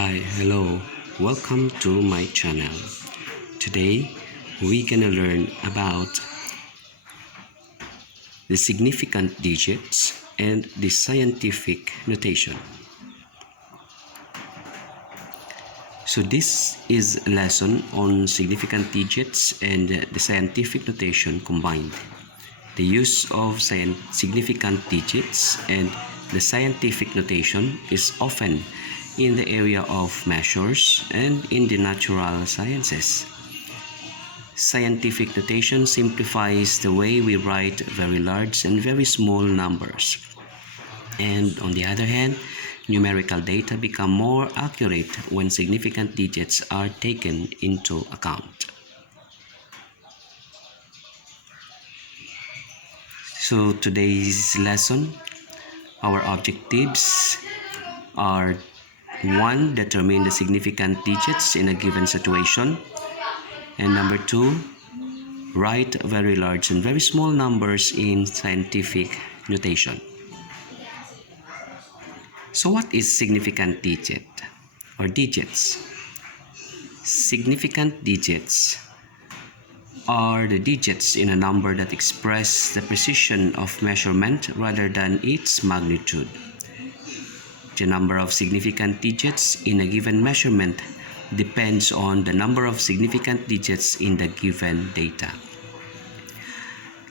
Hi, hello, welcome to my channel. Today we're gonna learn about the significant digits and the scientific notation. So this is a lesson on significant digits and the scientific notation combined. The use of significant digits and the scientific notation is often in the area of measures and in the natural sciences. Scientific notation simplifies the way we write very large and very small numbers. And on the other hand, numerical data become more accurate when significant digits are taken into account. So today's lesson, our objectives are: 1. Determine the significant digits in a given situation. And number 2, write very large and very small numbers in scientific notation. So what is significant digit or digits? Significant digits are the digits in a number that express the precision of measurement rather than its magnitude. The number of significant digits in a given measurement depends on the number of significant digits in the given data.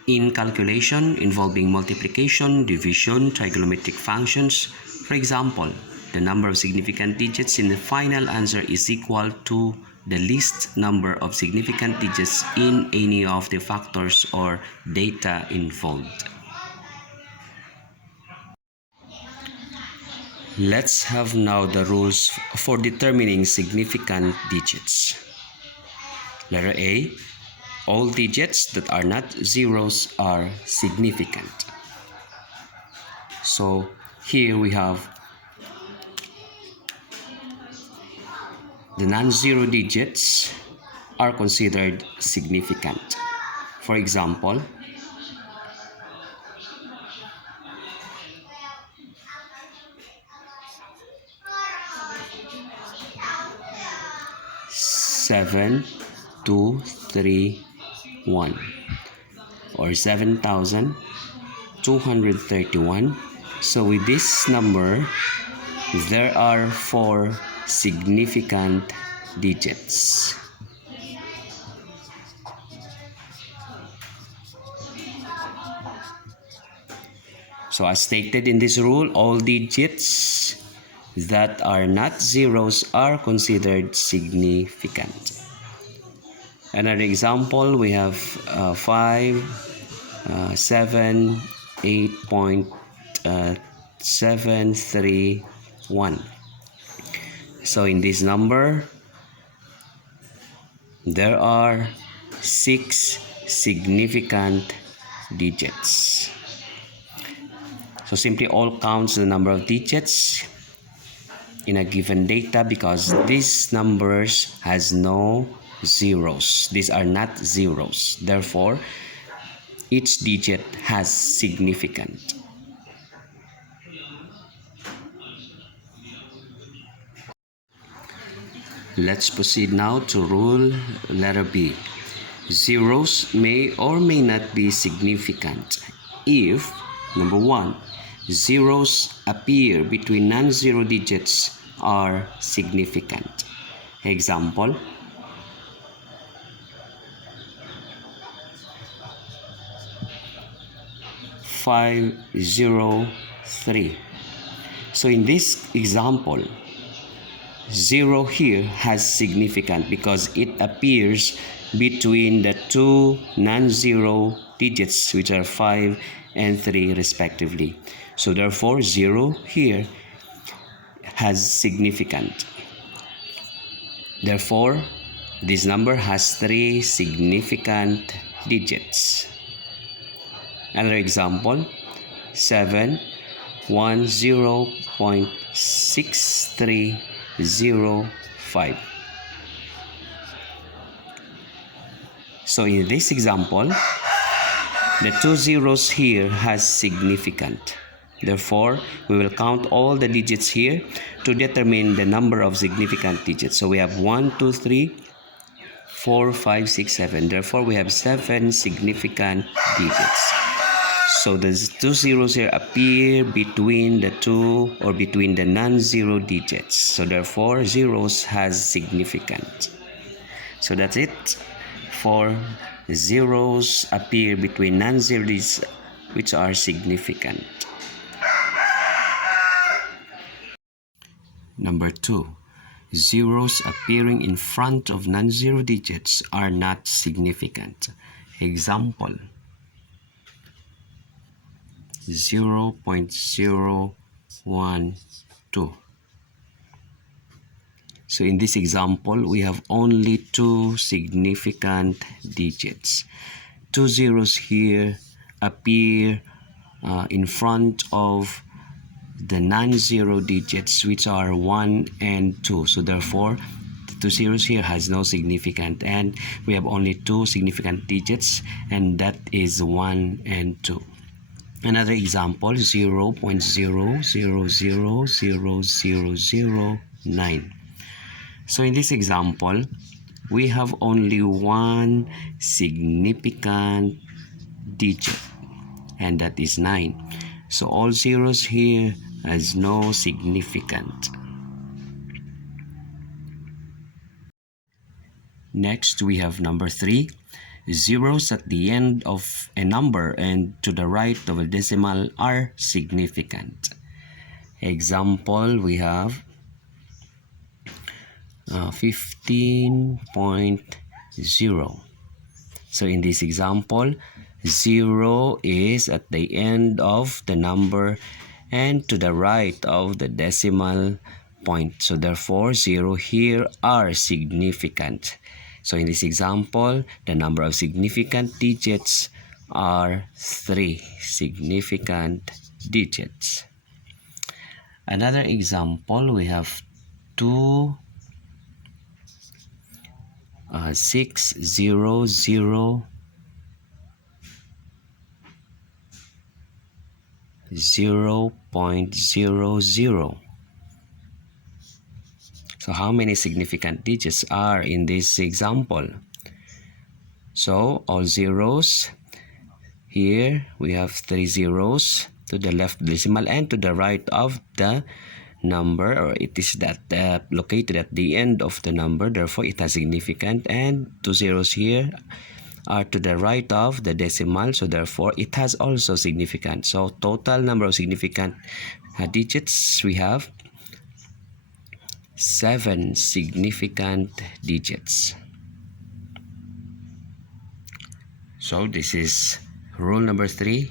In calculation involving multiplication, division, trigonometric functions, for example, the number of significant digits in the final answer is equal to the least number of significant digits in any of the factors or data involved. Let's have now the rules for determining significant digits. Letter A. All digits that are not zeros are significant. So here we have the non-zero digits are considered significant. For example, seven, 2, 3, 1, or 7,231. So with this number, there are 4 significant digits. So as stated in this rule, all digits that are not zeros are considered significant. Another example, we have 5, 7, 8.731. So in this number, there are 6 significant digits. So simply all counts the number of digits in a given data because these numbers has no zeros. These are not zeros. Therefore, each digit has significant. Let's proceed now to rule letter B. Zeros may or may not be significant if, number 1, zeros appear between non-zero digits are significant. Example, 503. So in this example, 0 here has significant because it appears between the two non-zero digits, which are 5 and 3 respectively. So therefore 0 here has significant. Therefore this number has 3 significant digits. Another example, 710.6305. So in this example, the 2 zeros here has significant. Therefore, we will count all the digits here to determine the number of significant digits. So we have 1, 2, 3, 4, 5, 6, 7. Therefore, we have 7 significant digits. So the two zeros here appear between the two or between the non-zero digits. So therefore, zeros has significant. So that's it for zeros appear between non-zero digits which are significant. Number 2. Zeros appearing in front of non-zero digits are not significant. Example: 0.012. So in this example, we have only two significant digits. Two zeros here appear in front of the non-zero digits which are 1 and 2. So therefore, the two zeros here has no significant, and we have only two significant digits, and that is 1 and 2. Another example, 0.0000009. So in this example, we have only one significant digit, and that is 9. So all zeros here has no significant. Next, we have number 3. Zeros at the end of a number and to the right of a decimal are significant. Example, we have 15.0. So in this example, 0 is at the end of the number and to the right of the decimal point. So therefore, 0 here are significant. So in this example, the number of significant digits are 3 significant digits. Another example, we have 600 0.00. So how many significant digits are in this example? So all zeros, here we have 3 zeros to the left decimal and to the right of the number, or it is that located at the end of the number, therefore it has significant, and 2 zeros here are to the right of the decimal, so therefore it has also significant. So total number of significant digits, we have 7 significant digits. So this is rule number 3,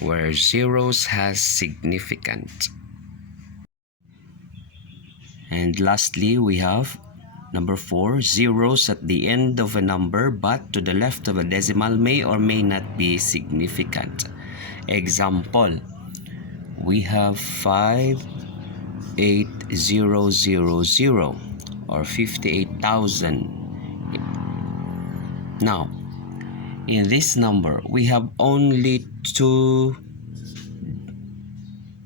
where zeros has significant. And lastly, we have number 4, zeros at the end of a number but to the left of a decimal may or may not be significant. Example, we have 58000 or 58,000. Now, in this number, we have only two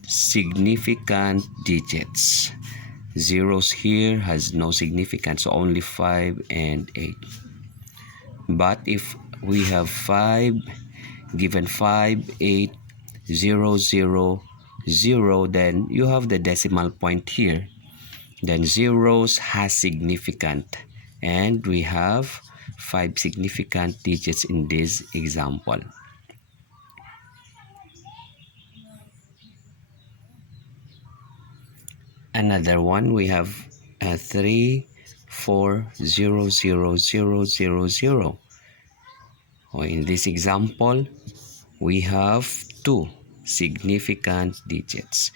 significant digits. Zeros here has no significance, so only 5 and 8. But if we have 5 given 58000, then you have the decimal point here. Then zeros has significant, and we have 5 significant digits in this example. Another one, we have 3400000. Or in this example, we have 2 significant digits.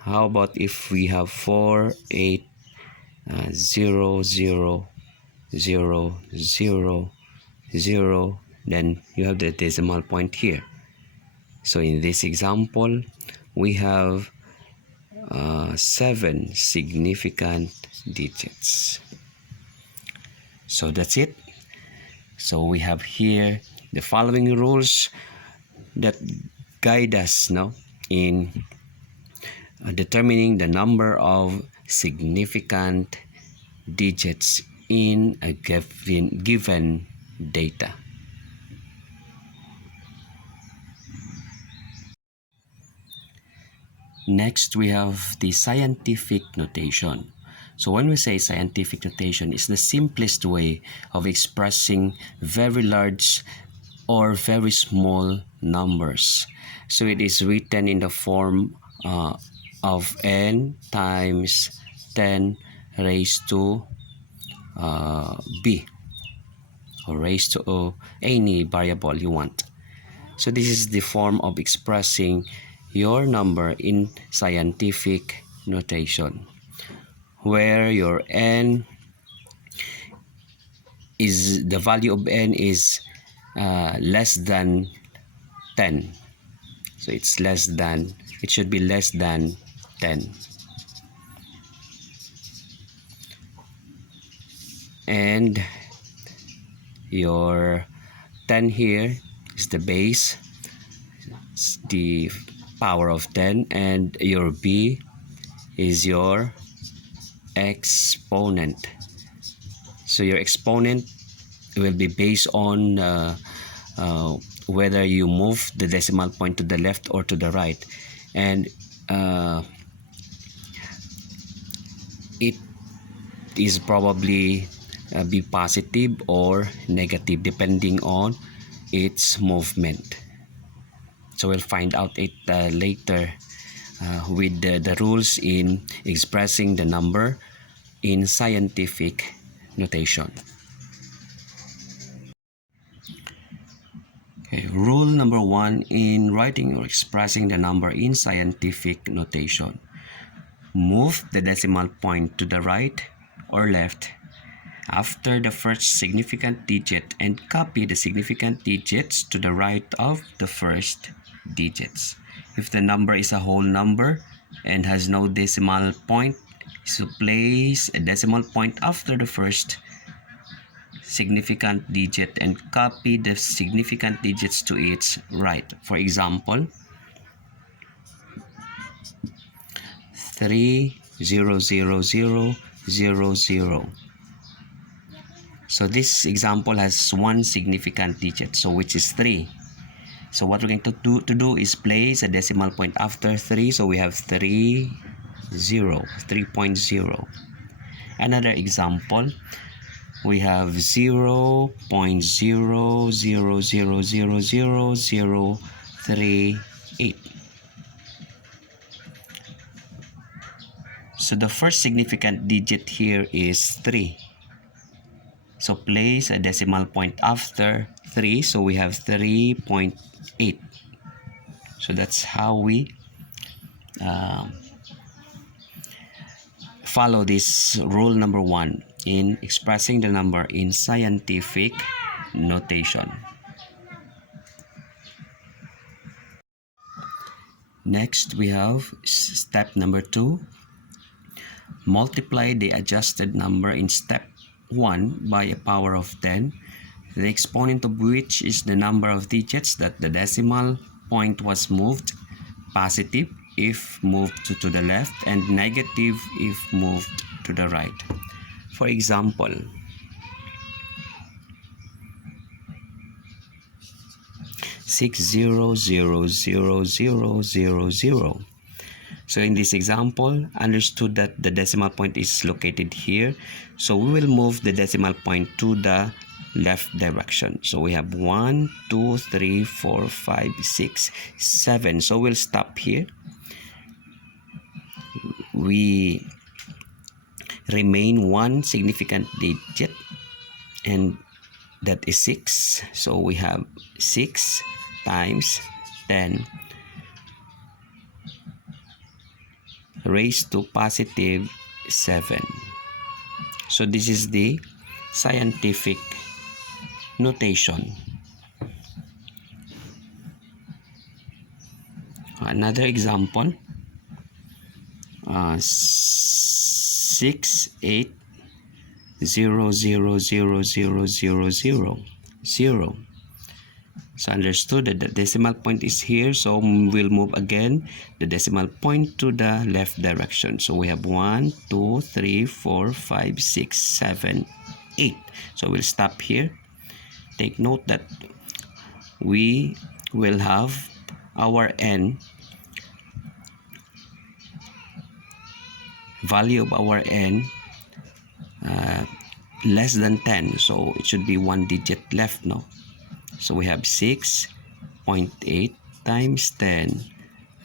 How about if we have 480000, then you have the decimal point here. So in this example, we have 7 significant digits. So that's it. So we have here the following rules that guide us in determining the number of significant digits in a given data. Next, we have the scientific notation. So when we say scientific notation, it's the simplest way of expressing very large or very small numbers. So it is written in the form of n times 10 raised to b, or raised to any variable you want. So this is the form of expressing your number in scientific notation, where your n is, the value of n is less than 10. So it should be less than 10. And your 10 here is the base, the power of 10, and your b is your exponent. So your exponent will be based on whether you move the decimal point to the left or to the right, and it is probably be positive or negative depending on its movement. So we'll find out it later with the rules in expressing the number in scientific notation. Okay, rule number 1 in writing or expressing the number in scientific notation. Move the decimal point to the right or left after the first significant digit and copy the significant digits to the right of the first digits. If the number is a whole number and has no decimal point, so place a decimal point after the first significant digit and copy the significant digits to its right. For example, 3,000,000. So this example has one significant digit, so which is 3. So what we're going to do is place a decimal point after 3. So we have 3.0. Another example, we have 0.000000038. So the first significant digit here is 3. So place a decimal point after 3. So we have 3.8. So that's how we follow this rule number 1 in expressing the number in scientific notation. Next, we have step number 2. Multiply the adjusted number in step 1 by a power of 10, the exponent of which is the number of digits that the decimal point was moved, positive if moved to the left, and negative if moved to the right. For example, 6,000,000. So in this example, understood that the decimal point is located here. So we will move the decimal point to the left direction. So we have 1, 2, 3, 4, 5, 6, 7. So we'll stop here. We remain one significant digit, and that is 6. So we have 6 times 10 raised to positive 7. So this is the scientific notation. Another example, 6,8,0,0,0,0,0,0,0. So understood that the decimal point is here, so we'll move again the decimal point to the left direction. So we have 1, 2, 3, 4, 5, 6, 7, 8. So we'll stop here. Take note that we will have our n, value of our n less than 10, so it should be one digit left, no? So we have 6.8 times 10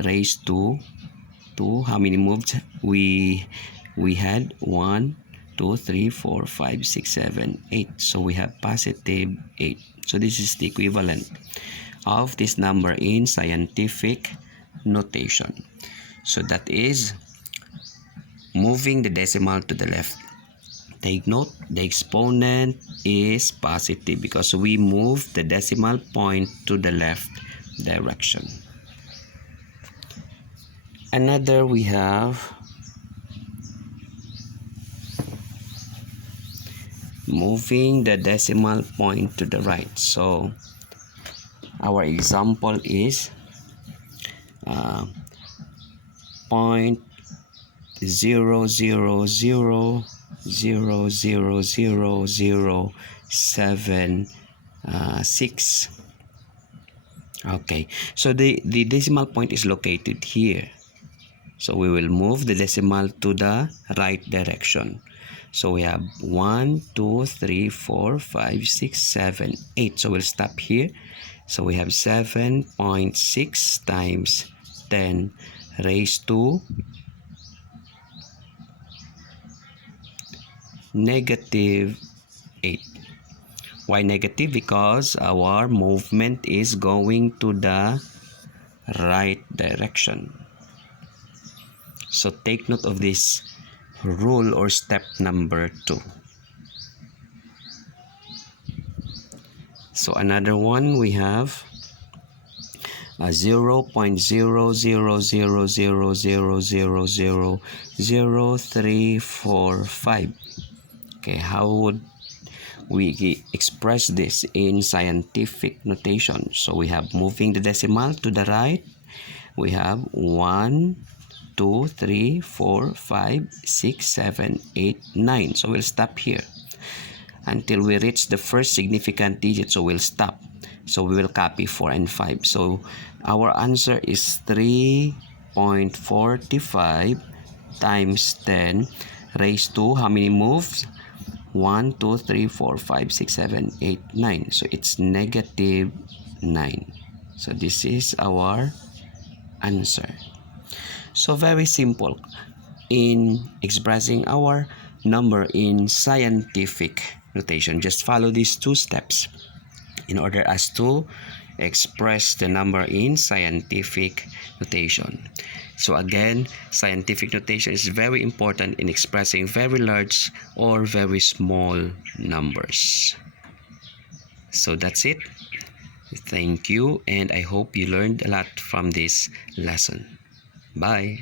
raised to how many moves we had? 1, 2, 3, 4, 5, 6, 7, 8. So we have positive 8. So this is the equivalent of this number in scientific notation. So that is moving the decimal to the left. Take note, the exponent is positive because we move the decimal point to the left direction. Another, we have moving the decimal point to the right. So our example is 0.00000076. Okay, so the decimal point is located here. So we will move the decimal to the right direction. So we have 1, 2, 3, 4, 5, 6, 7, 8. So we'll stop here. So we have 7.6 times 10 raised to negative 8. Why negative? Because our movement is going to the right direction. So take note of this rule or step number 2. So another one, we have 0.0000000345. Okay, how would we express this in scientific notation? So we have moving the decimal to the right. We have 1, 2, 3, 4, 5, 6, 7, 8, 9. So we'll stop here until we reach the first significant digit. So we'll stop. So we will copy 4 and 5. So our answer is 3.45 times 10 raised to how many moves? 1, 2, 3, 4, 5, 6, 7, 8, 9. So it's negative 9. So this is our answer. So very simple in expressing our number in scientific notation. Just follow these 2 steps in order as to express the number in scientific notation. So again, scientific notation is very important in expressing very large or very small numbers. So that's it. Thank you, and I hope you learned a lot from this lesson. Bye.